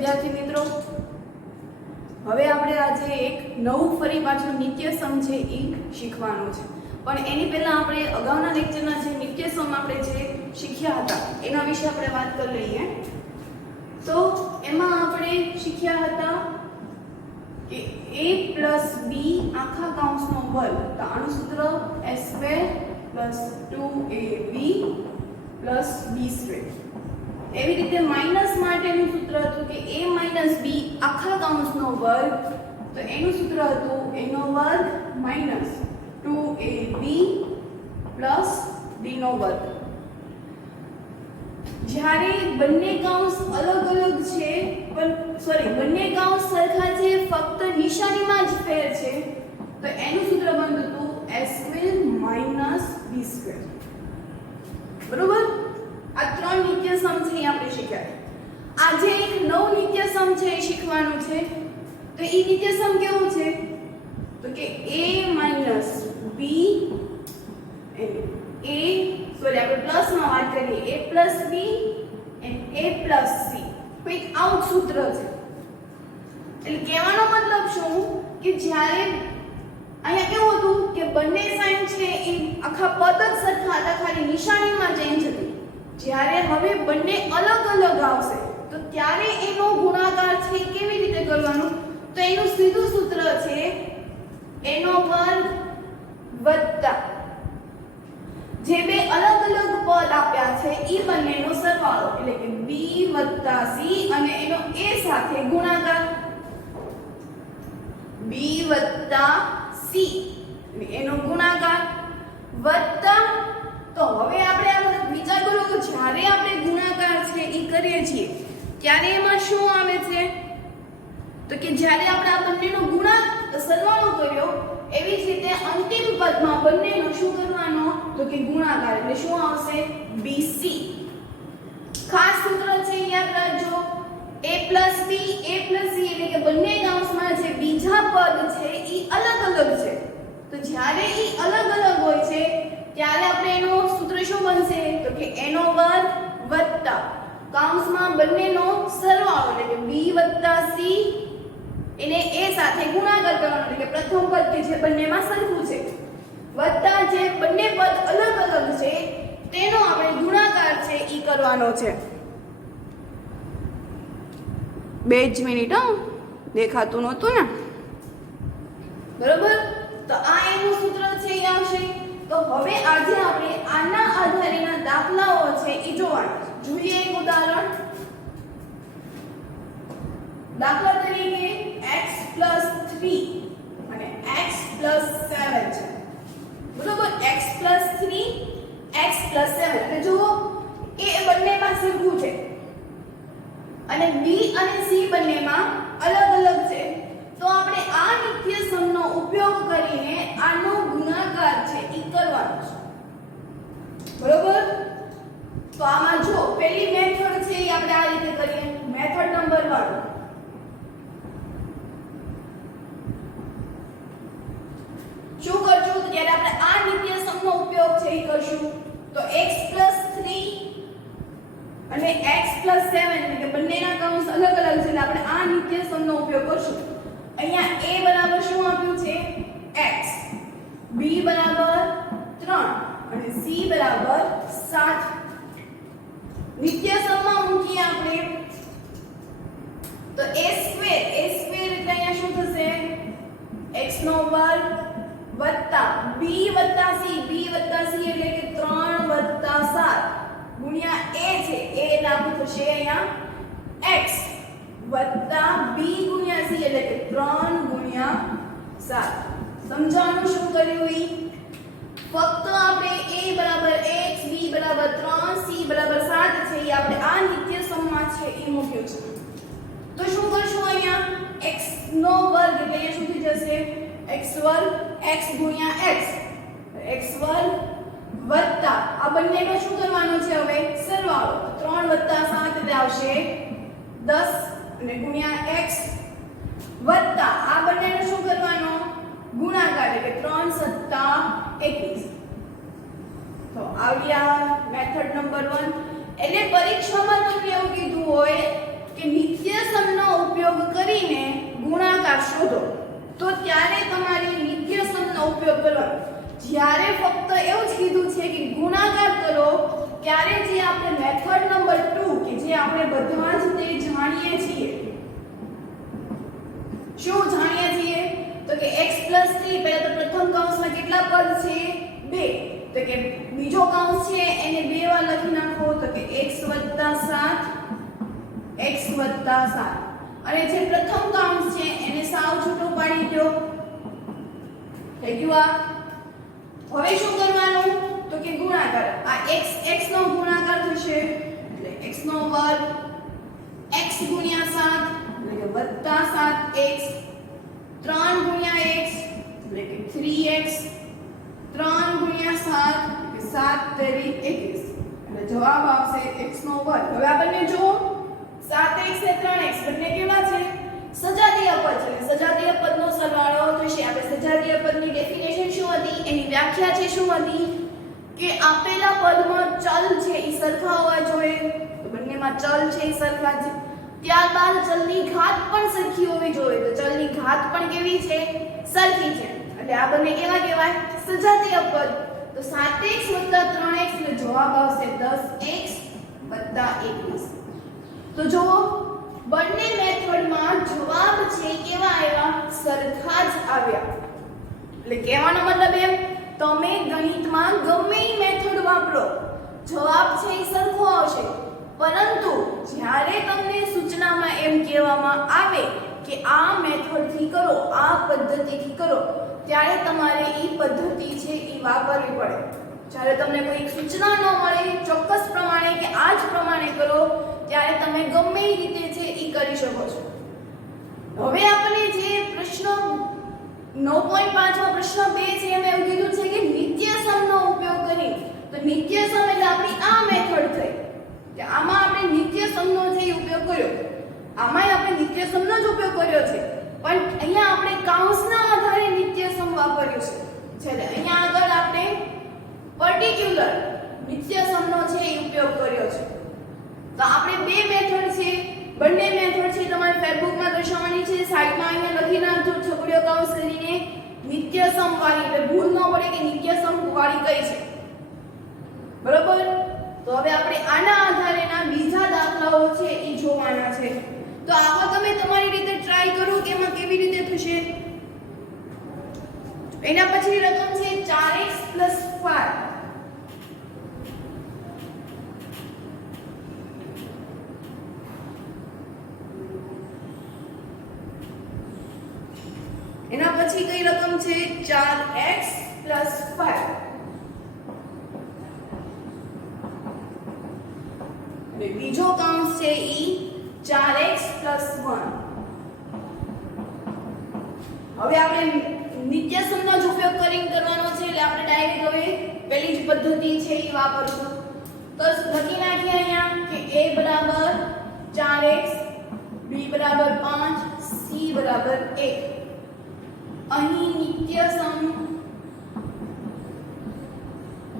વિદ્યાર્થી મિત્રો, હવે આપણે આજે એક નવું ફરી પાછું નિત્ય સમ છે એ શીખવાનું છે. પણ એની પહેલા આપણે અગાઉના લેક્ચરના જે નિત્ય સમ આપણે જે શીખ્યા હતા એના વિશે આપણે વાત કરી લઈએ. તો એમાં આપણે શીખ્યા હતા કે a + b આખા કૌંસનો વર્ગ, તો આનું સૂત્ર a² + 2ab + b². એવી રીતે માઈનસ માટેનું સૂત્ર હતું કે a - b આખા કૌંસનો વર્ગ, તો એનું સૂત્ર હતું a² - 2ab + b². જ્યારે બંને કૌંસ અલગ અલગ છે, પણ બંને કૌંસ સરખા છે, ફક્ત નિશાનીમાં જ ફેર છે, તો એનું સૂત્ર બનતું હતું a² - b². બરોબર? આ ત્રણ નિત્ય સમ છે એ આપણે શીખ્યા. આજે એક નવું નિત્ય સમ છે એ શીખવાનું છે. તો એ નિત્ય સમ કેવું છે? તો કે a - b આપણે પ્લસમાં વાત કરીએ, a + b and a + c. કોઈક આવું સૂત્ર છે. એટલે કહેવાનો મતલબ શું કે જ્યારે અહીંયા કેવું હતું કે બંને સાઈન છે એ આખા પદ જ સરખા હતા, ખાલી નિશાનીમાં ચેન્જ હતી. જ્યારે હવે બંને અલગ અલગ આવશે તો ત્યારે એનો ગુણાકાર છે કેવી રીતે કરવાનું? તો એનું સીધું સૂત્ર છે a² + જે બે અલગ અલગ પદ આપ્યા છે એ બંનેનો સરવાળો, એટલે કે b + c અને એનો a સાથે ગુણાકાર, b + c એનો ગુણાકાર વત્તા. તો હવે આપણે આ વિચાર કરો કે જ્યારે આપણે ગુણાકાર છે એ કરીએ છીએ ત્યારે એમાં શું આવે છે? તો કે જ્યારે આપણે આ બંનેનો સરવાળો કર્યો, એવી જ રીતે અંતિમ પદમાં બંનેનો શું કરવાનો? તો કે ગુણાકાર, એટલે શું આવશે? bc. ખાસ સૂત્ર છે, યાદ રાખજો, a + b a + c, એટલે કે બંને કૌંસમાં જે બીજા પદ છે એ અલગ અલગ છે. તો જ્યારે એ અલગ અલગ હોય છે ત્યારે આપણે એનો સૂત્ર શું બનશે? તો કે a² વત્તા કૌંસમાં બંનેનો સરવાળો, એટલે કે b + c એને a સાથે ગુણાકાર કરવાનો, એટલે કે પ્રથમ પદ કે જે બંનેમાં સરખું છે વત્તા જે બંને પદ અલગ અલગ છે તેનો આપણે ગુણાકાર છે ઈ કરવાનો છે. 2 જ મિનિટ, દેખાતું નહોતું ને, બરોબર? તો આ એનું સૂત્ર છે એ આવશે. તો હવે આજે આપણે આના આધારેના દાખલાઓ છે એ જોવાના છે. જોઈએ એક ઉદાહરણ. દાખલા તરીકે x + 3 અને x + 7 છે. બરોબર? x + 3 x + 7, એટલે જુઓ એ બંનેમાં સરખું છે અને b અને c બંનેમાં અલગ અલગ છે. તો આપણે આ નિત્ય સમનો ઉપયોગ કરીને આનો ગુણાકાર છે ઈ કરવાનો છે. બરોબર? તો આમાં જો પહેલી મેથડ છે એ આપણે આ રીતે કરીએ. Method number 1. શું કરશું? તો જ્યારે આપણે આ નિત્ય સમનો ઉપયોગ છે એ કરશું તો x + 3 અને x + 7, એટલે કે બંનેના કૌંસ અલગ અલગ છે, એટલે આપણે આ નિત્ય સમનો ઉપયોગ કરશું. અહીંયા a બરાબર શું આપ્યું છે? x, b બરાબર 3 અને c બરાબર 7. નિત્ય સમમાં મૂકીએ આપણે તો a² એટલે અહીંયા શું થશે? x² વત્તા b વત્તા c એટલે કે 3 વત્તા 7 ગુણ્યા a છે, a લાગુ થશે અહીંયા x વત્તા b ગુણ્યા c, એટલે કે 3 ગુણ્યા 7. સમજાવવાનું શું કર્યું? ઈ ફક્ત આપણે a = x, b = 3, c = 7 છે એ આપણે આ નિત્ય સમમાં છે એ મૂક્યું છે. તો શું કરશું? અહીંયા x² એટલે અહીંયા શું થઈ જશે? x² x ગુણ્યા x વત્તા આ બંનેનો શું કરવાનો છે? હવે સરવાળો, 3 + 7 એટલે આવશે 10 અને ગુણ્યા x વત્તા આ બંનેનો શું કરવાનો? ગુણાકાર, એટલે 3 + 21. તો આવ્યા મેથડ નંબર 1. એટલે પરીક્ષામાં તમને એવું કીધું હોય કે નિત્ય સમનો શોધો તો ત્યારે તમારે નિત્યસમનો ઉપયોગ કરવાનો. જ્યારે ફક્ત એવું જ કીધું છે કે ગુણાકાર કરો ત્યારે જે આપણે મેથડ નંબર 2 કે જે આપણે બધા જ તે જાણીએ છીએ. શું જાણીએ છીએ? તો કે x 3 પહેલા તો પ્રથમ કૌંસમાં કેટલા પદ છે? 2. તો કે બીજો કૌંસ છે એને બે વાર લખી નાખો તો કે x 7 x 7 અને જે પ્રથમ કૌંસ છે એને સાવ છૂટો પાડી દો. થઈ ગયું આ? હવે શું કરવાનું? તો કે ગુણાકાર. આ x નો ગુણાકાર થશે એટલે x નો વર્ગ x ગુણ્યા 7 એટલે કે વત્તા 7x 3 ગુણ્યા x એટલે કે 3x 3 ગુણ્યા 7 એટલે 7 તેરી 21 એટલે જવાબ આવશે x નો વર્ગ. હવે આ બંને જુઓ 7x ને 3x બંને કેવા છે? સજાતીય પદ છે. સજાતીય પદનો સરવાળો થશે. આપણે સજાતીય પદની ડેફિનેશન શું હતી? એની વ્યાખ્યા છે શું હતી? કે આપેલા પદમાં ચલ છે એ સરખા હોવા જોઈએ. તો બંનેમાં ચલ છે એ સરખા છે. ત્યારબાદ ચલની ઘાત પણ સરખી હોવી જોઈએ. તો ચલની ઘાત પણ કેવી છે? સરખી છે. એટલે આ બંને કેવા કહેવાય? સજાતીય પદ. તો 7x 3x એટલે જવાબ આવશે 10x 21. તો જુઓ બંને મેથડમાં જવાબ છે કેવા આવ્યા? સરખા જ આવ્યા. એટલે કહેવાનો મતલબ એમ તમે ગણિતમાં ગમે એ મેથડ વાપરો જવાબ છે એ સરખો આવશે. પરંતુ જ્યારે તમને સૂચનામાં એમ કહેવામાં આવે કે આ મેથડથી કરો, આ પદ્ધતિથી કરો, ત્યારે તમારે એ પદ્ધતિ છે એ વાપરવી પડે. જ્યારે તમને કોઈ સૂચના ન મળે ચોક્કસ પ્રમાણે કે આ જ પ્રમાણે કરો ત્યારે તમે ગમે એ રીતે છે એ કરી શકો છો. હવે આપણે જે પ્રશ્ન 9.5 માં પ્રશ્ન 2 છે એમાં એવું કીધું છે કે નિત્યસમનો ઉપયોગ કરી. તો નિત્યસમ એટલે આપણી આ મેથડ થઈ કે આમાં આપણે નિત્યસમનો જે ઉપયોગ કર્યો. આમાંય આપણે નિત્યસમનો જ ઉપયોગ કર્યો છે પણ અહીંયા આપણે કૌંસના આધારે નિત્યસમ વાપર્યું છે. એટલે અહીંયા આગળ આપણે પર્ટિક્યુલર નિત્યસમનો છે એ ઉપયોગ કર્યો છે. તો આપણે બે મેથડ છે, બંને મેથડ છે તમારે ફેસબુકમાં દર્શાવવાની છે. સાઈડમાં અહીંયા લખી નાખજો છગડીયો કૌંસ કરીને નિત્યસમ વાળી, એટલે ભૂલ ન પડે કે નિત્યસમ વાળી કઈ છે. બરોબર? તો હવે આપણે આના આધારેના બીજા દાખલાઓ છે એ જોવાના છે. તો આવો તમે તમારી રીતે ટ્રાય કરો કે એમાં કેવી રીતે થશે. એના પછી રકમ છે 4x 5. એના પછી કઈ રકમ છે 4x 5. અને બીજો કૌંસ છે ઈ 4x 1. હવે આપણે નિત્યસમનો જ ઉપયોગ કરીને કરવાનો છે એટલે આપણે ડાયરેક્ટ હવે પહેલી જ પદ્ધતિ છે એ વાપરશું. તો લખી નાખીએ અહીંયા કે a બરાબર 4x, b બરાબર 5, c બરાબર 1. અહીં નિત્યસમ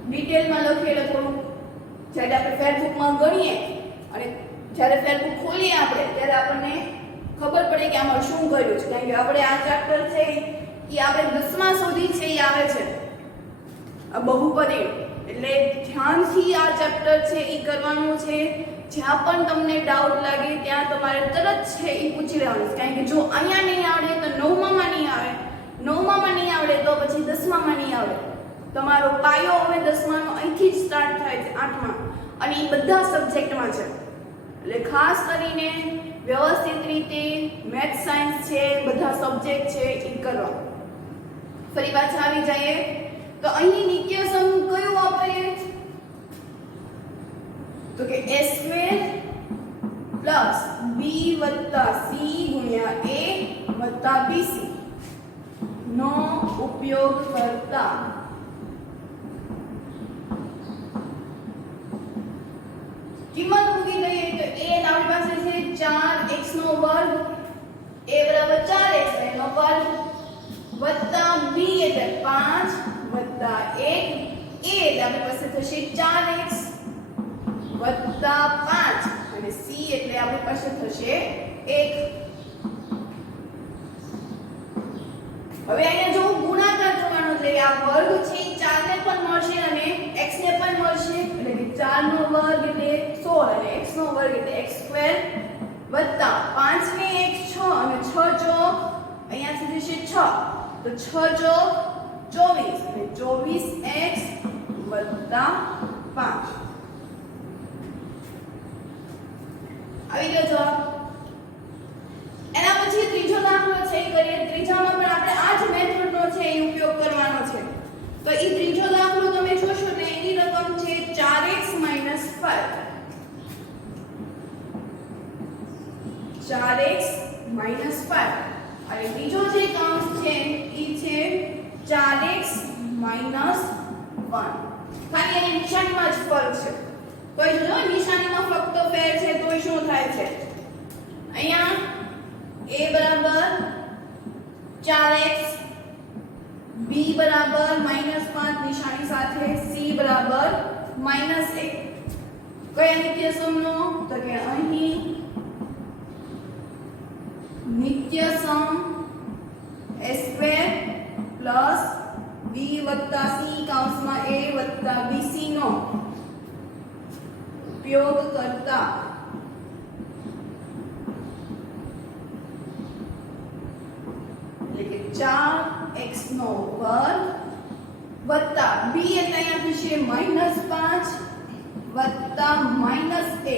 ડિટેલમાં લખેલું થોડું. જ્યારે આપણે ફેરબુકમાં ગણીએ અને જ્યારે ફેરબુક ખોલીએ આપણે ત્યારે આપણને ખબર પડે કે આમાં શું કર્યું છે. કારણ કે આપણે આ ચેપ્ટર છે એ આપણે 10મા સુધી છે એ આવે છે આ બહુપદી. એટલે ધ્યાનથી આ ચેપ્ટર છે એ કરવાનું છે. જ્યાં પણ તમને ડાઉટ લાગે ત્યાં તમારે તરત છે એ પૂછી લેવાનું. કારણ કે જો અહીંયા નહીં આવડે તો 9માં નહીં આવે, 9માં નહીં આવડે તો પછી 10માં નહીં આવડે. તમારો પાયો હવે 10માનો અહીંથી જ સ્ટાર્ટ થાય છે 8માં, અને એ બધા સબ્જેક્ટમાં છે. એટલે ખાસ કરીને વ્યવસ્થિત રીતે મેથ સાયન્સ છે બધા સબ્જેક્ટ છે એ કરવા. ફરી પાછા આવી જઈએ તો અહીં નિત્યસમ કયું વાપરીએ? તો કે a² + b + c × a + bc નો ઉપયોગ કરતા કિંમત મૂકી દઈએ તો a આપણી પાસે છે 4x નો વર્ગ, a બરાબર 4x એનો વર્ગ વત્તા b એટલે 5 વત્તા 1, a એટલે આપણી પાસે થશે 4x વત્તા 5 અને c એટલે આપણી પાસે થશે 1. આ વર્ગ છે 4 ને પણ મળશે અને x ને પણ મળશે એટલે કે 4 નો વર્ગ એટલે 16 અને x નો વર્ગ એટલે x² વત્તા 5 ને 1 6 અને 6 જો અહીંયા સુધી છે 6 તો 6 જો 24 એટલે 24x વત્તા 5 આવી ગયો જવાબ. એના પછી ત્રીજો દાખલો છે એ કરીએ. ત્રીજામાં પણ આપણે આ જ મેથડનો છે એ ઉપયોગ કરવાનો છે. તો એ ત્રીજો દાખલો તમે જોશો ને એની રકમ છે 4x 5 4x 5 અને બીજો જે કૌંસ છે એ છે 4x 1 ખાલી એની નિશાનીમાં જ ફરક છે. કોઈ જો નિશાનીમાં ફક્ત ફેર છે તો શું થાય છે અહીંયા a બરાબર 4x b બરાબર -5 નિશાની સાથે c બરાબર -1 કયા નિત્ય સમનો તો કે અહીં નિત્ય સમ a² પ્લસ b વત્તા c કૌંસમાં a વત્તા bc નો ઉપયોગ કરતા એટલે કે 4x નો વર્ગ વત્તા b એટલે અહીંયાથી છે -5 વત્તા -1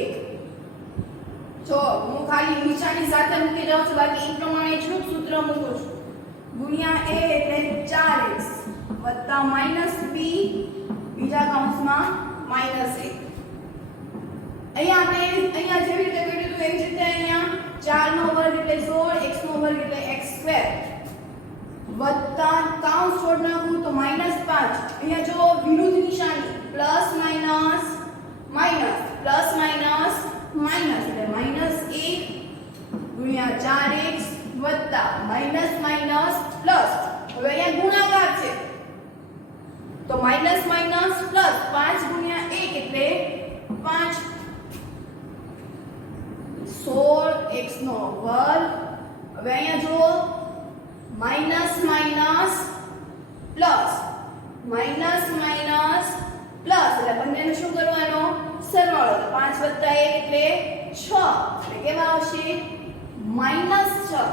જો હું ખાલી નિશાની સાથે મૂકી દઉં છું બાકી એ પ્રમાણે જ સૂત્ર મૂકું છું ગુણ્યા a એટલે 4x વત્તા -b બીજા કૌંસમાં -1 અહીંયા આપણે અહીંયા જેવી રીતે કર્યું હતું એવી રીતે અહીંયા 4 નો વર્ગ એટલે 16 x નો વર્ગ એટલે x² વત્તા કૌંસ છોડ નાખું તો -5 અહીંયા જો વિરુદ્ધ નિશાની plus minus minus plus minus minus એટલે -1 ગુણ્યા 4x વત્તા માઈનસ માઈનસ પ્લસ હવે અહીંયા ગુણાકાર છે તો માઈનસ માઈનસ પ્લસ 5 ગુણ્યા 1 એટલે 5 16x નો વર્ગ હવે અહીંયા જુઓ minus minus plus minus minus plus એટલે બંનેને શું કરવાનો સરવાળો તો 5 વત્તા 1 એટલે 6 એટલે કેવા આવશે -6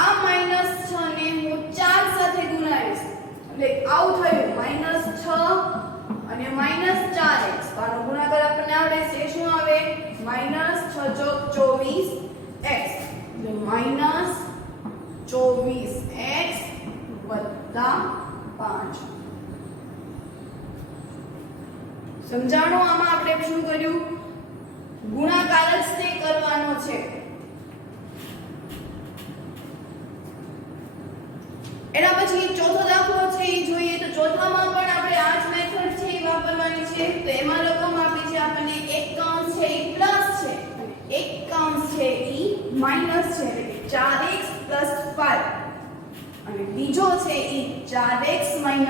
આ -6 ને હું 4 સાથે ગુણાવીશ એટલે આવું થયું -6 અને -4x તો આનો ગુણાકાર આપણને આવડે છે શું આવે -6 ચોક 24x એટલે -24x વત્તા 5 સમજાણો. આમાં આપણે શું કર્યું ગુણાકાર જ તે કરવાનો છે. એના પછી ચોથો દાખલો છે એ જોઈએ તો ચોથામાં પણ આપણે આ જ મેથડ છે એ વાપરવાની છે. તો એમાં રકમ આપી છે આપણને એક કૌંસ છે એ પ્લસ છે અને એક કૌંસ છે એ માઈનસ છે એટલે કે 4x 5 અને બીજો છે એ 4x 1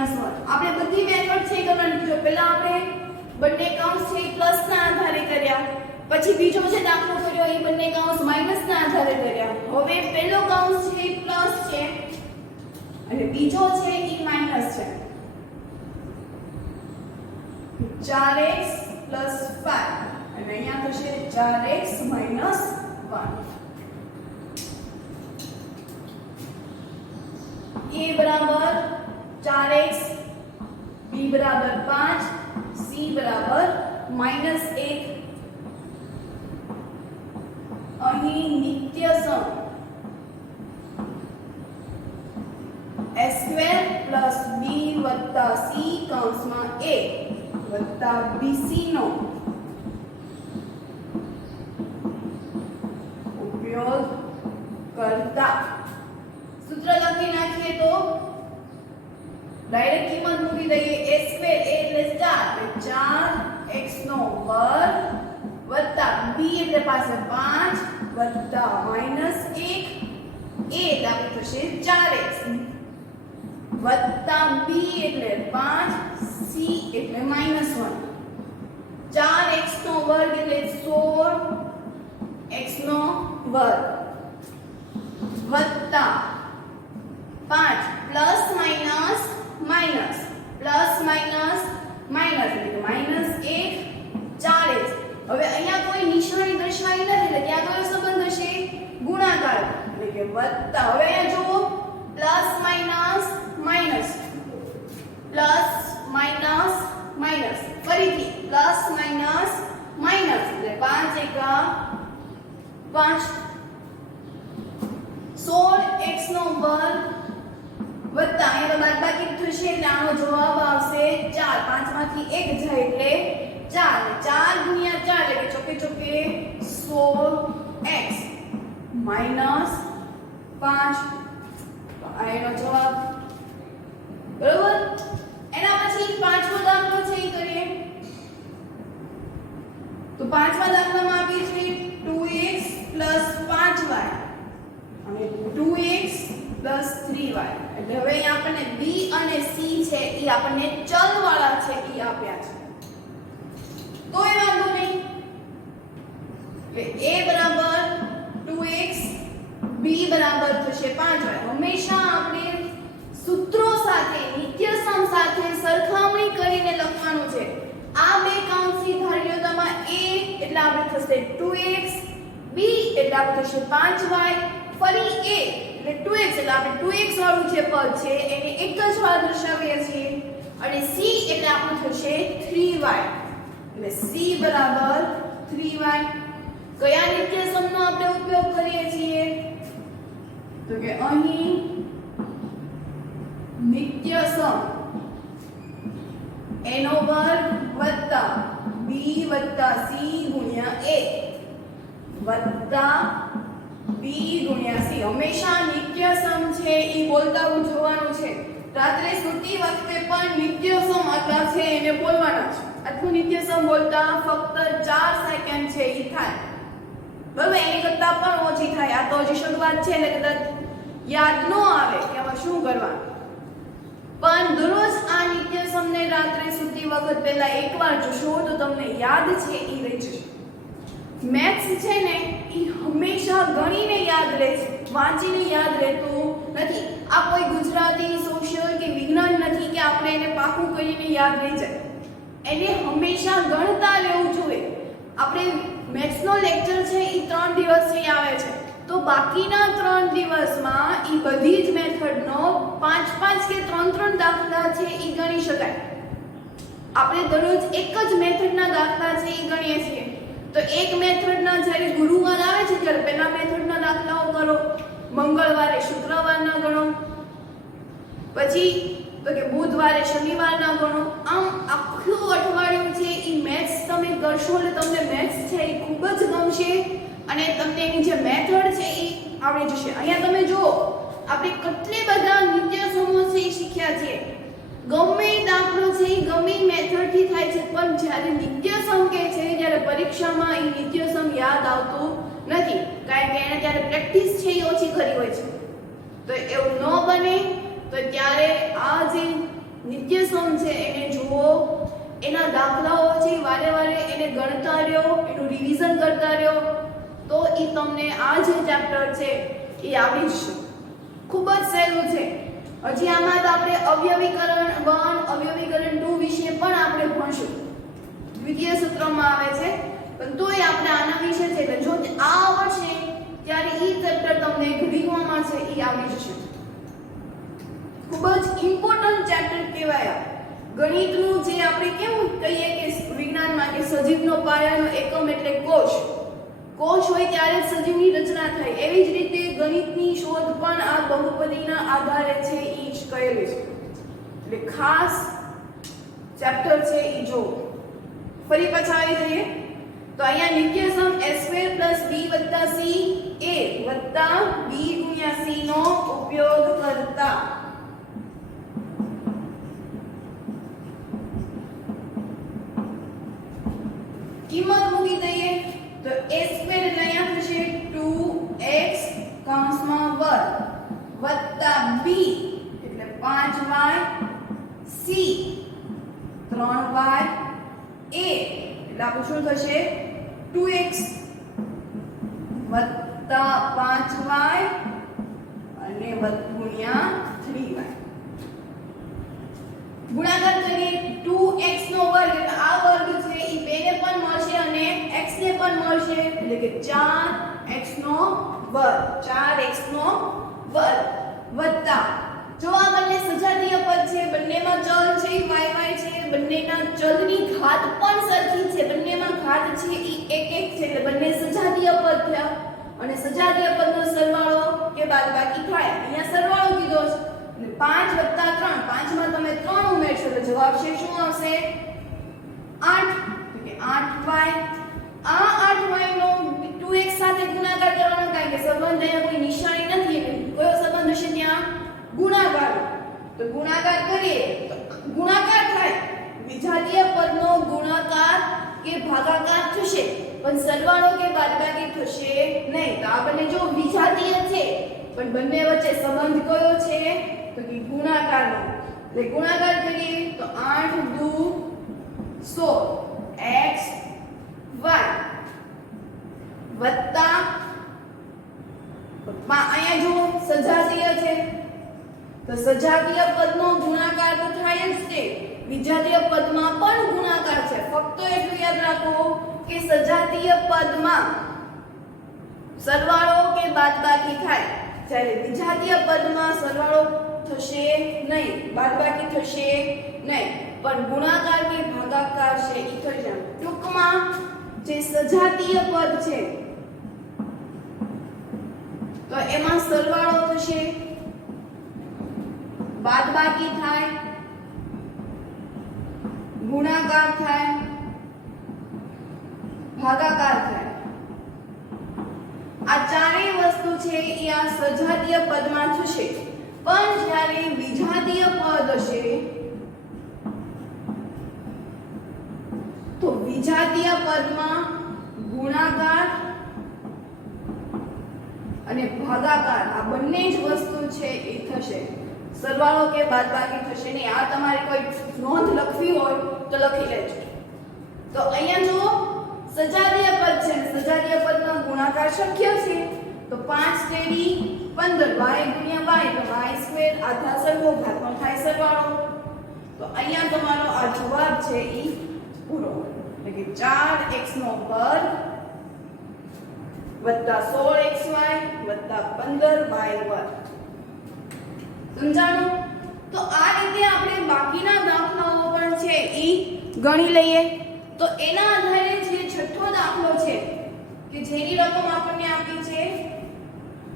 આપણે બધી મેથડ છે કરવાની જો પહેલા આપણે બંને કૌંસ છે એ પ્લસ ના આધારે કર્યા પછી બીજો જે દાખલો કર્યો એ બંને કૌંસ માઈનસ ના આધારે કર્યા. હવે પહેલો કૌંસ છે એ પ્લસ છે અને બીજો છે એ માઈનસ છે 4x 5 અને અહીંયા થશે 4x 1 a બરાબર 4x b બરાબર 5 c બરાબર -1 અહીં નિત્ય સમ a² + b + c કૌંસમાં a + bc નો ઉપયોગ કરતા સૂત્ર લખી નાખીએ તો ડાયરેક્ટ કિંમત મૂકી દઈએ a² એટલે 4 4x નો વર્ગ વત્તા b એટલે પાસે 5 વત્તા -1 a એટલે આપણે થશે 4x વત્તા b એટલે 5 c એટલે -1 4x નો વર્ગ એટલે 16x નો વર્ગ વત્તા 5 plus minus minus plus minus minus એટલે કે -1 ચાલે છે. હવે અહીંયા કોઈ નિશાની દર્શાવી નથી એટલે ત્યાં કયો સંબંધ હશે? ગુણાકાર એટલે કે વત્તા. હવે અહીંયા જુઓ plus minus minus plus minus minus ફરીથી પ્લસ માઇનસ માઇનસ એટલે 5 એકા 5 16x નો વર્ગ વત્તા અહીંયા બાદબાકી થશે એટલે આનો જવાબ આવશે 4. 5 માંથી 1 જાય એટલે 4 4 ગુણ્યા 4 એટલે ચોકે ચોકે 16x માઈનસ 5 તો આ એનો જવાબ. બરોબર. એના પછી પાંચમો દાખલો છે એ કરીએ. તો પાંચમા દાખલામાં આપી છે 2x 5y અને 2x 3y. એટલે હવે અહીં આપણને b અને c છે એ આપણને ચલ વાળા છે એ આપ્યા છે. તો એ વાંધો નહીં. એટલે a બરાબર 2x b બરાબર થશે 5y. હંમેશા આપણે સૂત્રો સાથે નિત્યસમ સાથે સરખામણી કરીને લખવાનું છે. આ બે કાઉન્સની ધાર્યતામાં a એટલે આપણે થશે 2x b એટલે આપણે થશે 5y ફરી a એટલે 2x એટલે આપણે 2x વાળું જે પદ છે એને એક જ વાર દર્શાવીએ છીએ અને c એટલે આપણું થશે 3y એટલે c બરાબર 3y. કયા નિત્યસમનો આપણે ઉપયોગ કરીએ છીએ? તો કે અહીં નિત્યસમ a નો વર્ગ વત્તા b વત્તા c ગુણ્યા a વત્તા b ગુણ્યા c. હંમેશા નિત્યસમ છે એ બોલતા જોવાનું છે. રાત્રે સૂતી વખતે પણ નિત્યસમ આટલા છે એને બોલવાના છે. આટલું નિત્યસમ બોલતા ફક્ત 4 સેકન્ડ છે એ થાય. બરાબર. એની કરતા પણ ઓછી થાય. આ તો હજી શરૂઆત છે એટલે કદાચ યાદ ન આવે કે આમાં શું કરવાનું. પણ દરરોજ આ નિત્યસમને રાત્રે સૂતી વખત પહેલા એકવાર જોશો તો તમને યાદ છે એ રહી જશે. મેથ્સ છે ને એ હંમેશા ગણીને યાદ રહેશે, વાંચીને યાદ રહેતું નથી. આ કોઈ ગુજરાતી સોશિયલ કે વિજ્ઞાન નથી કે આપણે એને પાકું કરીને યાદ રહી જાય. એને હંમેશા ગણતા રહેવું જોઈએ. આપણે મેથ્સનો લેક્ચર છે એ 3 દિવસથી આવે છે તો બાકીના 3 દિવસમાં એ બધી જ મેથડનો 5 કે 3 દાખલા છે એ ગણી શકાય. આપણે દરરોજ એક જ મેથડના દાખલા છે એ ગણીએ છીએ. તો એક મેથડના જ્યારે ગુરુવાર આવે છે ત્યારે પહેલા મેથડના દાખલાઓ કરો, મંગળવારે શુક્રવારના ગણો, પછી તો કે બુધવારે શનિવારના ગણો. આમ આખું અઠવાડિયું છે એ મેથ્સ તમે કરશો એટલે તમને મેથ્સ છે એ ખૂબ જ ગમશે અને તમને એની જે મેથડ છે એ આવડી જશે. અહીંયા તમે જુઓ આપણે કેટલી બધા નિત્યસમો છે એ શીખ્યા છે. ગમે દાખલો છે એ ગમે મેથડથી થાય છે પણ જ્યારે નિત્યસમ કે છે જ્યારે પરીક્ષામાં એ નિત્યસમ યાદ આવતું નથી કારણ કે એને ત્યારે પ્રેક્ટિસ છે એ ઓછી કરી હોય છે. તો એવું ન બને તો ત્યારે આ જે નિત્યસમ છે એને જુઓ, એના દાખલાઓ છે વારે વારે એને ગણતા રહ્યો, એનું રિવિઝન કરતા રહ્યો તો એ તમને આ જે ચેપ્ટર છે એ આવડી જશે. ખૂબ જ સહેલું છે. હજી આમાં તો આપણે અવયવીકરણ 1 અવયવીકરણ 2 વિશે પણ આપણે ભણશું. દ્વિતીય સૂત્રમાં આવે છે પણ તોય આપણે આના વિશે છે એટલે જો આ આવડશે ત્યારે એ ચેપ્ટર તમને ઘડીકમાં છે એ આવડી જશે. ખૂબ જ ઇમ્પોર્ટન્ટ ચેપ્ટર કહેવાય. ગણિતનું જે આપણે કેવું કહીએ કે વિજ્ઞાનમાં કે સજીવનો પાયાનો એકમ એટલે કોષ. કોષ હોય ત્યારે જ સજીવની રચના થાય. એવી જ રીતે ગણિતની શોધ પણ આ બહુપદીના આધારે છે એ જ કરેલી છે. એટલે ખાસ ચેપ્ટર છે એ જો ફરી પાછા આવી જઈએ તો અહીંયા નિત્યસમ a² + b + c a + b * c નો ઉપયોગ કરતા કિંમત મૂકી દઈએ તો a² એટલે અહીંયા થશે 2x + b એટલે 5y c 3y a એટલે આપણું શું થશે 2x + 5y અને * 3y. ગુણાકાર કરીએ 2x નો વર્ગ એટલે આ વર્ગ છે ઈ 2 ને પણ મળશે અને x ને પણ મળશે એટલે કે 4x નો વર્ગ 4x નો વર્ગ વત્તા જો આ બંને સજાતીય પદ છે બંનેમાં ચલ છે y છે બંનેના ચલની ઘાત પણ સરખી છે બંનેમાં ઘાત છે ઈ 1 1 છે એટલે બંને સજાતીય પદ થયા અને સજાતીય પદનો સરવાળો કે બાદબાકી થાય અહીંયા સરવાળો કીધો છે અને 5 + 3 5 માં તમે 3 ઉમેરશો તો જવાબ છે શું આવશે 8 એટલે કે 8y આ 8y નો 2x સાથે ગુણાકાર કરવાનો કારણ કે સંબંધ અહીંયા કોઈ નિશાની નથી એટલે કયો સંબંધ હશે ત્યાં ગુણાકાર તો ગુણાકાર કરીએ તો ગુણાકાર થાય વિજાતીય પદનો ગુણાકાર કે ભાગાકાર થશે પણ સરવાળો કે બાદબાકી થશે નહીં તો આ બંને જો વિજાતીય છે પણ બંને વચ્ચે સંબંધ કયો છે તો કે ગુણાકારનો એટલે ગુણાકાર કરીએ તો 8 દુ 16 x y વત્તા અહીંયા જો સજાતીય છે તો સજાતીય પદનો ગુણાકાર તો થાય જ છે વિજાતીય પદમાં પણ ગુણાકાર છે ફક્ત એટલું યાદ રાખો કે સજાતીય પદમાં સરવાળો કે બાદબાકી થાય જ્યારે વિજાતીય પદમાં સરવાળો થશે નહીં બાદબાકી થશે નહીં પણ ગુણાકાર કે ભાગાકાર છે ઈ થઈ જાય ટૂંકમાં જે સજાતીય પદ છે તો એમાં સરવાળો થશે બાદબાકી થાય ગુણાકાર થાય ભાગાકાર થાય આ ચારેય વસ્તુ છે એ આ સજાતીય પદમાં થશે પણ જ્યારે વિજાતીય પદ હશે તો વિજાતીય પદમાં ગુણાકાર અને ભાગાકાર આ બંને જ વસ્તુ છે એ થશે સરવાળો કે બાદબાકી થશે નહીં આ તમારે કોઈ નોંધ લખવી હોય તો લખી લેજો તો અહીંયા જો સજાતીય પદ છે સજાતીય પદનો ગુણાકાર શક્ય છે તો 5 તેરી 15 y ગુણ્યા y તો y² આધા સરખો ઘાતનો થાય સરવાળો તો અહીંયા તમારો આ જવાબ છે ઈ પૂરો એટલે કે 4x નો વર્ગ વત્તા 16xy વત્તા 15y વર્ગ સમજાણું તો આ રીતે આપણે બાકીના દાખલાઓ પણ છે ઈ ગણી લઈએ તો એના આધારે જે છઠ્ઠો દાખલો છે કે જેની રકમ આપણને આપી છે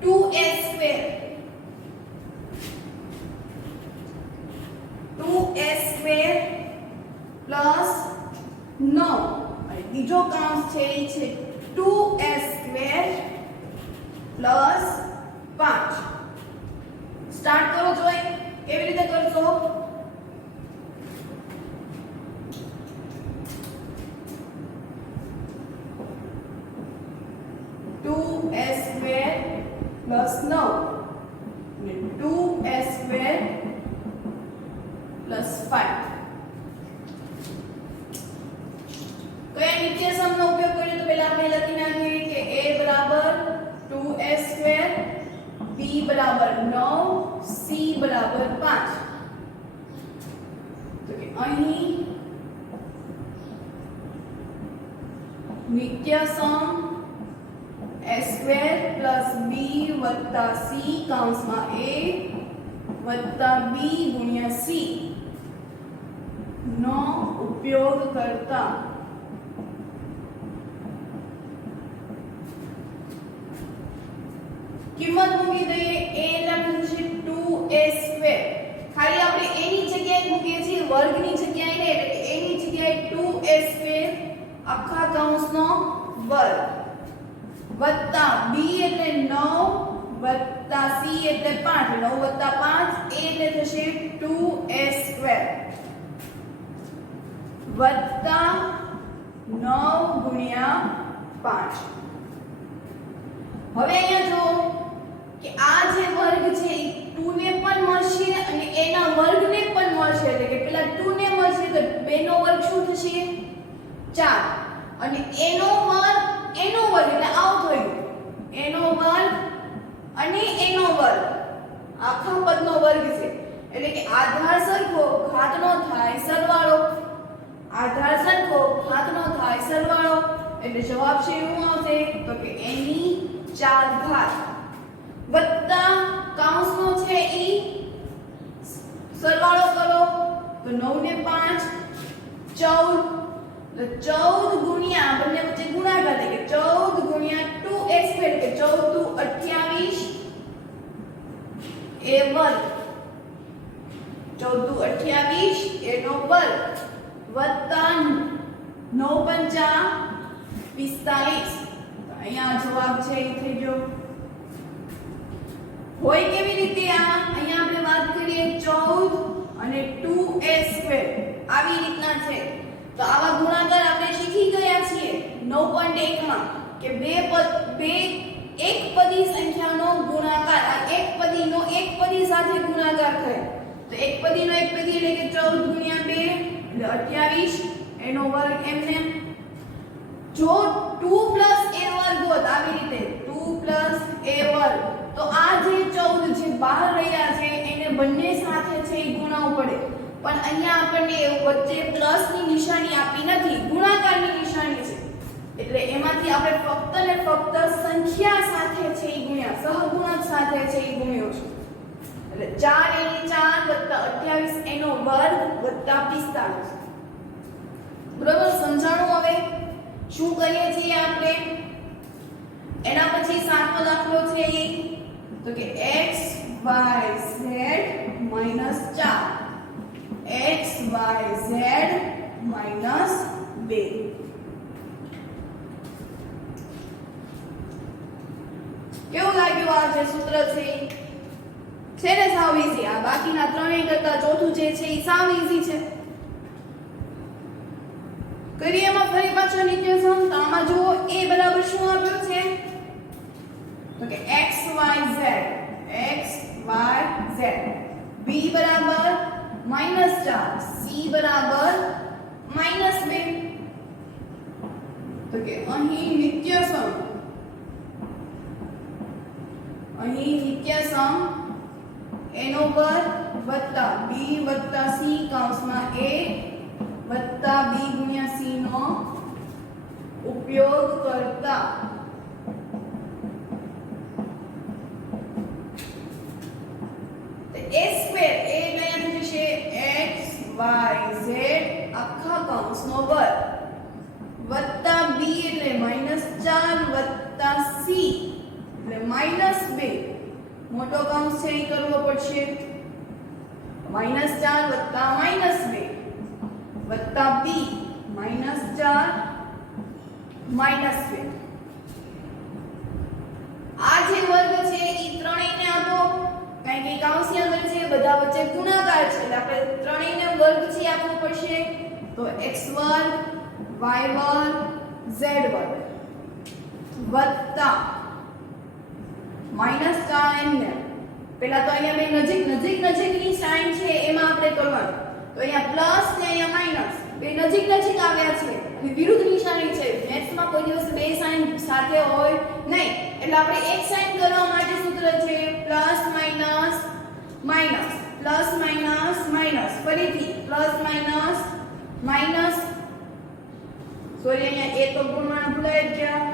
2s² 9 અને બીજો કાંસ છે ઈ છે 2s² + 5 સ્ટાર્ટ કરો જોઈ કેવી રીતે કરશો s² + 9 અને 2s² + 5 કયા નિત્યસમનો ઉપયોગ કરીએ તો પહેલા આપણે લખી નાખીએ કે a બરાબર 2s² b બરાબર 9 c બરાબર 5 તો કે અહીં નિત્યસમ s² + b + c કૌંસમાં a + b ગુણ્યા c નો ઉપયોગ કરતા કિંમત મૂકી દઈએ a લખ્યું છે 2s² ખાલી આપણે a ની જગ્યાએ મૂકીએ છીએ વર્ગની જગ્યાએ નહીં એટલે કે a ની જગ્યાએ 2s² આખા કૌંસનો વર્ગ વત્તા b એટલે 9 વત્તા c એટલે 5 9 વત્તા 5 a એટલે થશે 2s² વત્તા 9 ગુણ્યા 5 હવે અહીંયા જો કે આ જે વર્ગ છે એ 2 ને પણ મળશે અને એના વર્ગને પણ મળશે એટલે કે પેલા 2 ને મળશે તો 2 નો વર્ગ શું થશે 4 અને એનો વર્ગ એટલે આવું થયું એનો વર્ગ અને એનો વર્ગ આખા પદનો વર્ગ છે એટલે કે આધાર સરખો ઘાત નો થાય સરવાળો, આધાર સરખો ઘાત નો થાય સરવાળો, એટલે જવાબ છે શું આવશે તો કે n ની 4 ઘાત વત્તા કૌંસનો છે ઈ સરવાળો કરો તો 9 ને 5 14, તો 14 ગુણ્યા બંને વચ્ચે ગુણાકાર એટલે કે 14 ગુણ્યા 2x એટલે કે 14 * 28 a વર્ગ, 14 * 28 a નો વર્ગ વત્તા 9 પંચા 45, તો અહીંયા જવાબ છે એ થઈ ગયો. હોય કેવી રીતે આ અહીંયા આપણે વાત કરીએ 14 અને 2a² આવી રીતના છે, તો આવા ગુણાકાર આપણે શીખી ગયા છીએ 9.1 માં કે બે એકપદી સંખ્યાનો ગુણાકાર આ એકપદીનો એકપદી સાથે ગુણાકાર થાય, તો એકપદીનો એકપદી એટલે કે 14 ગુણ્યા 2 એટલે 28 એનો વર્ગ એમને. જો 2 + a વર્ગ હોત આવી રીતે 2 + a વર્ગ, તો આ જે 14 જે બહાર રહ્યા છે એને બંને સાથે છે એ ગુણાવવું પડે, પણ અહીંયા આપણને વચ્ચે પ્લસની નિશાની આપી નથી, ગુણાકારની નિશાની છે, એટલે એમાંથી આપણે ફક્ત ને ફક્ત સંખ્યા સાથે છે એ ગુણ્યા, સહગુણક સાથે છે એ ગુણ્યો છે, એટલે 4 એની 4 28 એનો વર્ગ 45. બરોબર સમજાણું? હવે શું કરીએ છીએ આપણે એના પછી 7મો દાખલો છે એ તો કે x y z - 4 x y z - 2. કેવું લાગ્યું આ જે સૂત્ર છે ને સાવ ઈઝી, આ બાકીના ત્રણેય કરતા ચોથું જે છે એ સાવ ઈઝી છે. કરીએ એમાં ફરી પાછા નિત્યસમ, તો આમાં જુઓ a બરાબર શું આપ્યું છે તો કે x y z, b બરાબર -4, c બરાબર -2, તો કે અહીં નિત્યસમ એનો વર્ગ વત્તા b વત્તા c કૌંસમાં a વત્તા b ગુણ્યા c નો ઉપયોગ કરતા a² એ અહીંયા થશે x y z આખા કૌંસનો વર્ગ વત્તા b એટલે -4 વત્તા c એટલે -2, મોટો કૌંસ છે એ કરવો પડશે, -4 વત્તા -2 વત્તા b -4 -2. આ જે વર્ગ છે એ ત્રણેયને આપો, કારણ કે કૌંસની અંદર છે બધા વચ્ચે ગુણાકાર છે એટલે આપણે ત્રણેયને વર્ગ છે આપવો પડશે, તો x² y² z² વત્તા -4n, પહેલા તો અહીંયા બે નજીકની સાઈન છે એમાં આપણે કરવાનું, તો અહીંયા પ્લસ ને અહીંયા માઈનસ બે નજીક આવ્યા છે અને વિરુદ્ધ નિશાની છે. મેથ્સમાં કોઈ દિવસ બે સાઈન સાથે હોય નહીં, એટલે આપણે એક સાઈન કરવા માટે સૂત્ર છે plus minus minus plus minus minus, ફરીથી પ્લસ માઈનસ માઈનસ, સોરી અહીંયા એ તો ગુણવાનું ભૂલાઈ ગયા,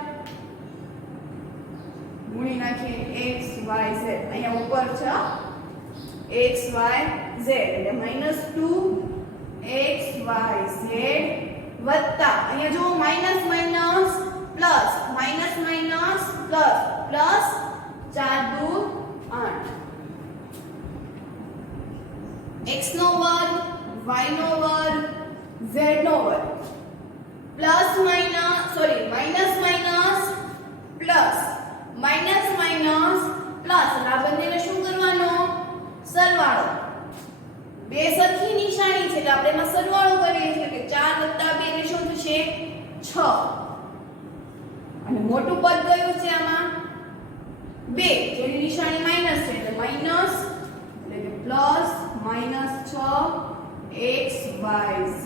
ગુણી નાખીએ x y z, અહીંયા ઉપર છે x y z એટલે -2 x y z વત્તા અહીંયા જો minus minus plus minus minus plus plus 4 2 8, x નો વર્ગ y નો વર્ગ z નો વર્ગ plus minus sorry minus minus plus minus minus plus, આ બંનેને શું કરવાનો સરવાળો, બે સરખી નિશાની છે એટલે આપણે એમાં સરવાળો કરીએ છીએ કે 4 + 2 એટલે શું થશે 6, અને મોટું પદ કયું છે આમાં 2 જેની નિશાની માઈનસ છે એટલે માઈનસ એટલે કે પ્લસ -6 x y z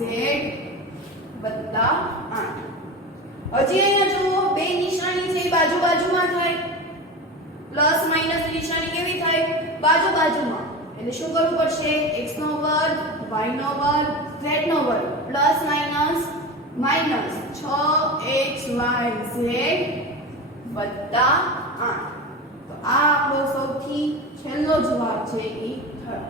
વત્તા 8. હજી અહીંયા જુઓ બે નિશાની છે બાજુમાં થાય, પ્લસ માઈનસ નિશાની કેવી થાય બાજુમાં, એટલે શું કરવું પડશે? x નો વર્ગ, y નો વર્ગ, z નો વર્ગ પ્લસ માઈનસ માઈનસ 6xyz વત્તા 8. તો આ આપણો સૌથી છેલ્લો જવાબ છે એ થયો.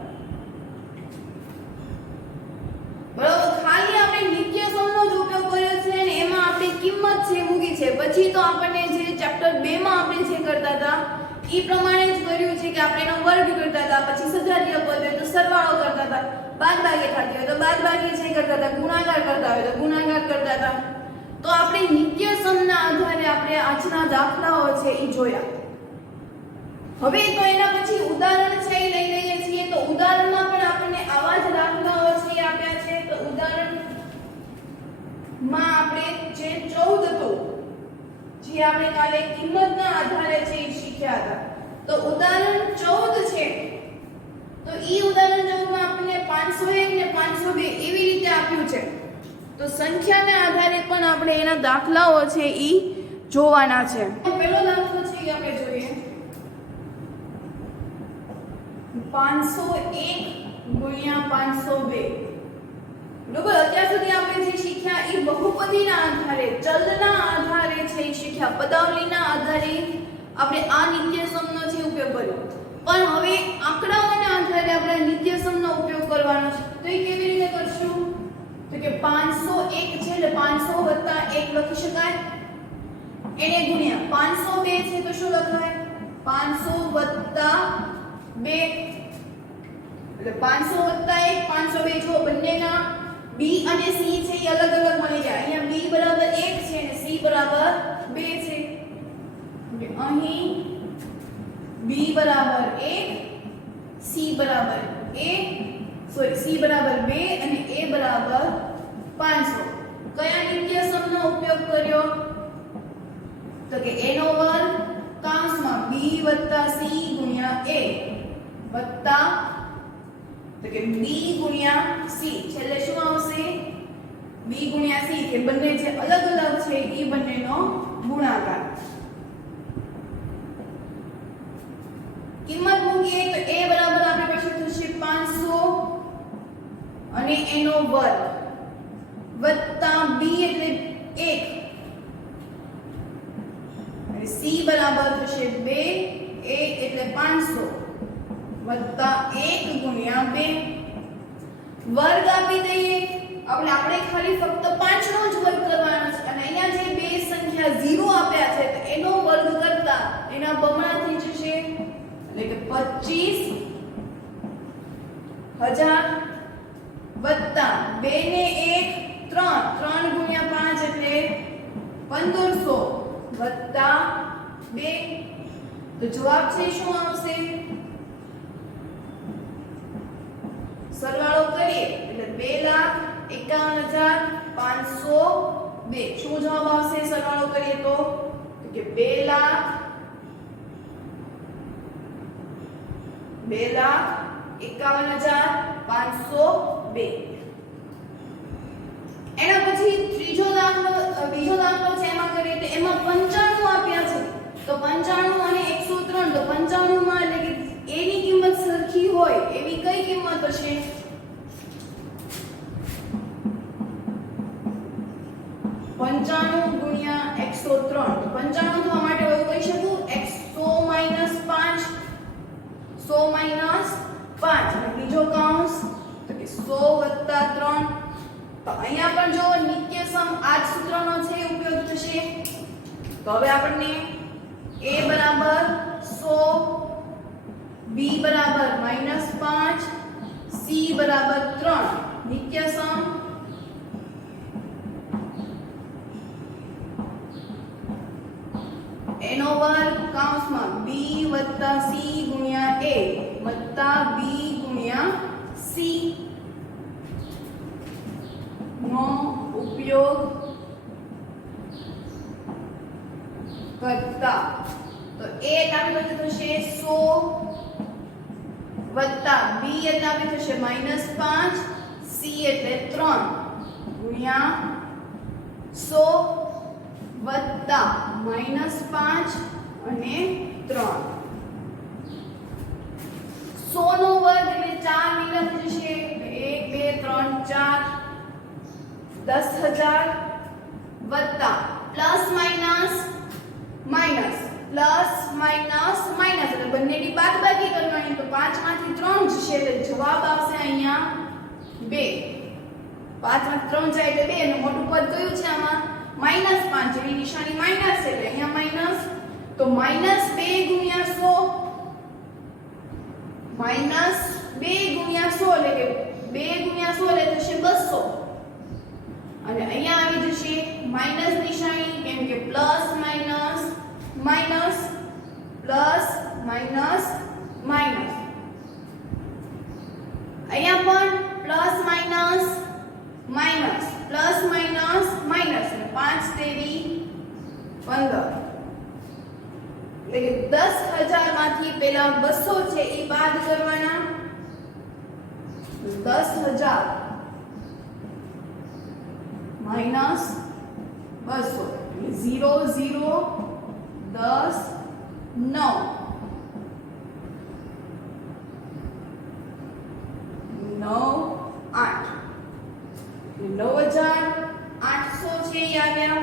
બરાબર, ખાલી આપણે નિત્ય સમનો જ ઉપયોગ કર્યો છે અને એમાં આપણે કિંમત છે મૂકી છે. પછી તો આપણને જે ચેપ્ટર 2 માં આપણે જે કરતા હતા એ પ્રમાણે જ કર્યું છે કે આપણે એનો વર્ગ કરતા હતા, પછી સજાતીય પદ હોય તો સરવાળો કરતા હતા, બાદબાકી થતી હોય તો બાદબાકી છે કરતા હતા, ગુણાકાર કરતા હોય તો ગુણાકાર કરતા હતા. તો આપણે નિત્ય સમના આધારે આપણે આજના દાખલાઓ છે એ જોયા. હવે તો એના પછી ઉદાહરણ છે એ લઈ લઈએ છીએ. તો ઉદાહરણમાં પણ આપણને આવા જ દાખલાઓ છે આપ્યા છે. તો ઉદાહરણમાં આપણે જે 14 હતું જે આપણે કાલે કિંમતના આધારે છે એ શીખ્યા હતા. તો ઉદાહરણ 14 છે. તો ઈ ઉદાહરણ 14 માં આપણને 501 ને 502 એવી રીતે આપ્યું છે. તો સંખ્યાના આધારે પણ આપણે એના દાખલાઓ છે ઈ જોવાના છે. પહેલો દાખલો છે એ આપણે જોઈએ. 501 ગુણ્યા 502. બરોબર, અત્યાર સુધી આપણે જે શીખ્યા એ બહુપદીના આધારે, ચલના આધારે છે એ શીખ્યા, પદાવલીના આધારે આપણે આ નિત્ય સમનો છે ઉપયોગ કર્યો. પણ હવે આંકડાઓના આધારે આપણે નિત્ય સમનો ઉપયોગ કરવાનો છે. તો એ કેવી રીતે કરશું? તો કે 501 છે એટલે 500 વત્તા 1 લખી શકાય. એને ગુણ્યા 502 છે તો શું લખાય? 500 વત્તા 2 એટલે 500 વત્તા 1 502. જો બંનેના b અને c છે એ અલગ અલગ મળી જાય. અહીંયા b બરાબર 1 છે અને c બરાબર 2 છે. અહીં b બરાબર 1, c બરાબર 2 અને a બરાબર 500. કયા નિત્ય સમનો ઉપયોગ કર્યો? તો કે a નો વર્ગ કૌંસમાં b વત્તા c ગુણ્યા a વત્તા તો કે b ગુણ્યા c. છેલ્લે શું આવશે? b ગુણ્યા c કે બંને જે અલગ અલગ છે એ બંનેનો ગુણાકાર. કિંમત મૂકીએ તો a બરાબર આપણી પાસે થશે 500 અને a નો વર્ગ વત્તા b એટલે 1 અને c બરાબર થશે 2 a એટલે 500 વત્તા 1 ગુણ્યા 2. વર્ગ આપી દઈએ. આપણે ખાલી ફક્ત 5 નો જ વર્ગ કરવાનો છે અને અહીંયા જે બે સંખ્યા 0 આપ્યા છે તો એનો વર્ગ કરતા એના બમણા થઈ જશે એટલે કે 25000 વત્તા 2 ને 1 3 ગુણ્યા 5 એટલે 1500 વત્તા 2. તો જવાબ છે શું આવશે? સરવાળો કરીએ એટલે 2,51,502. શું જવાબ આવશે સરવાળો કરીએ તો કે 2,51,502. એના પછી બીજો દાખલો છે એમાં કરીએ તો એમાં 95 આપ્યા છે. તો 95 અને 103. તો 95 માં એટલે કે એની કિંમત સરખી હોય એવી કઈ કિંમત હશે? ગુણ્યા 103. તો 95 થવા માટે હું કહી શકું 100 - 5 અને બીજો કૌંસ તો કે 100 + 3. તો અહીંયા પણ જો નિત્ય સમ આ જ સૂત્રનો છે ઉપયોગ થશે. તો હવે આપણને a બરાબર 100, b બરાબર -5, c બરાબર 3 નિત્ય સમ એનો વર્ગ કૌંસમાં b + c ગુણ્યા a વત્તા b ગુણ્યા c નો ઉપયોગ કરતા. તો a એટલે આપણે થશે 100 વત્તા b એટલે આપણે થશે -5, c એટલે 3 ગુણ્યા 100 વત્તા -5 અને 3. 100 નો વર્ગ એટલે 4 મિલન જશે 1 2 3 4 10,000 વત્તા plus minus minus plus minus minus એટલે બંનેની બાદબાકી કરવાની તો 5 માંથી 3 જશે એટલે જવાબ આવશે અહીંયા 2 5 માંથી 3 જાય એટલે 2 અને મોટું પદ કયું છે આમાં -5 જેની નિશાની માઈનસ છે એટલે અહીંયા માઈનસ તો -2 ગુણ્યા 100 -2 ગુણ્યા 100 એટલે કે 2 ગુણ્યા 100 એટલે થશે 200 અને અહીંયા આવી જશે માઈનસ નિશાની કેમ કે plus minus minus plus minus minus અહીંયા પણ plus minus minus plus minus minus અને 5 તેરી 15 એટલે કે 10,000 માંથી પેલા 200 છે એ બાદ કરવાના 10,000 માઈનસ 200 0 0 10 9 8 9,800 છે યાર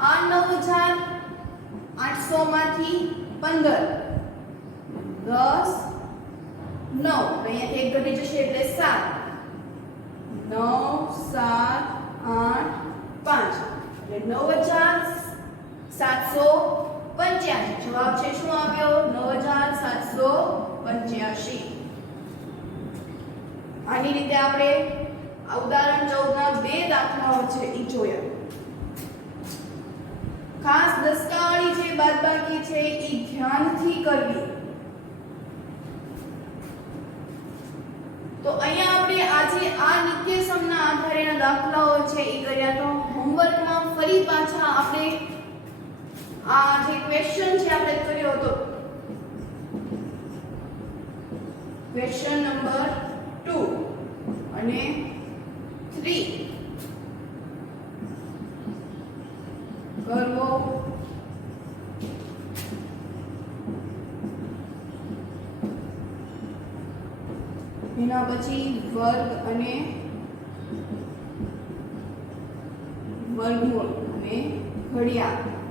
આ 9,800 માંથી 15 10 9 અહીંયા એક ઘટી જશે એટલે 7 9 7 8 5 એટલે 9,785 જવાબ છે શું આવ્યો 9,785 આની રીતે આપણે ઉદાહરણ 14 ના બે દાખલાઓ છે એ જોયા ખાસ દસકાવાળી જે બાદબાકી છે એ ધ્યાનથી કરવી તો અહીંયા આપણે આજે આ નિત્યસમના આધારેના દાખલાઓ છે એ કર્યા તો હોમવર્કમાં ફરી પાછા આપણે આ જે ક્વેશ્ચન છે આપણે કર્યો હતો ક્વેશ્ચન નંબર 2 અને 3 કરવો એના પછી વર્ગ અને વર્ગમૂળ અને ઘડિયાળ